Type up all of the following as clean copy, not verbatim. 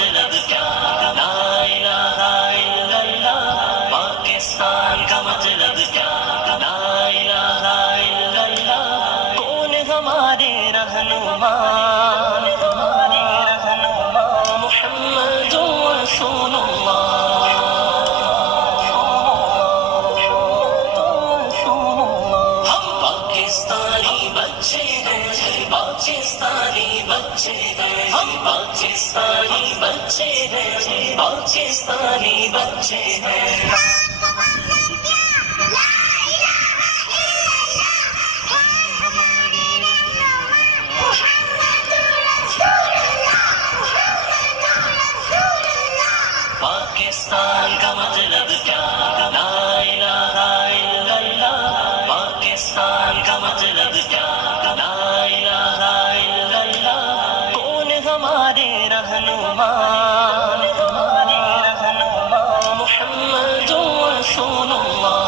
مطلب کیا، لا الہ الا اللہ، پاکستان کا مطلب کیا، لا الہ الا اللہ، کون ہمارے رہنما، محمد رسول اللہ، ہم پاکستانی بچے ہیں، پاکستانی بچے ہیں، ہم پاکستانی بچے ہیں، پاکستانی بچے ہیں۔ پاکستان کا مطلب کیا، لا الہ الا اللہ، پاکستان کا مطلب کیا، لا الہ الا اللہ، کون ہمارے رہنما، محمد رسول اللہ،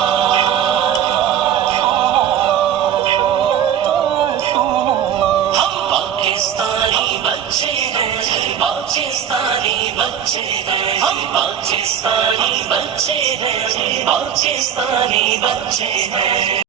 ہم پاکستانی بچے ہیں، پاکستانی بچے ہیں، ہم پاکستانی بچے ہیں، پاکستانی بچے ہیں۔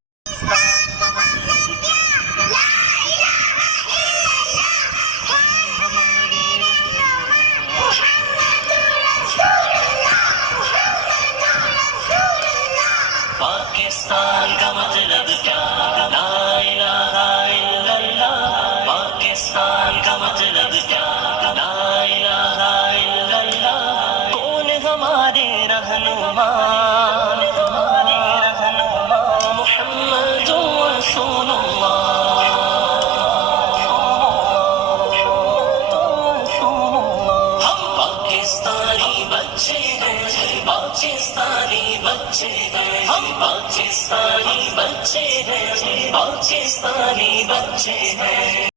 پاکستان کا مطلب کیا، لا الہ الا اللہ، پاکستان کا مطلب کیا، لا الہ الا اللہ، کون ہمارے رہنما، محمد رسول اللہ، ہم پاکستانی بچے ہیں، پاکستانی بچے ہیں، ہم پاکستانی بچے ہیں، پاکستانی بچے ہیں۔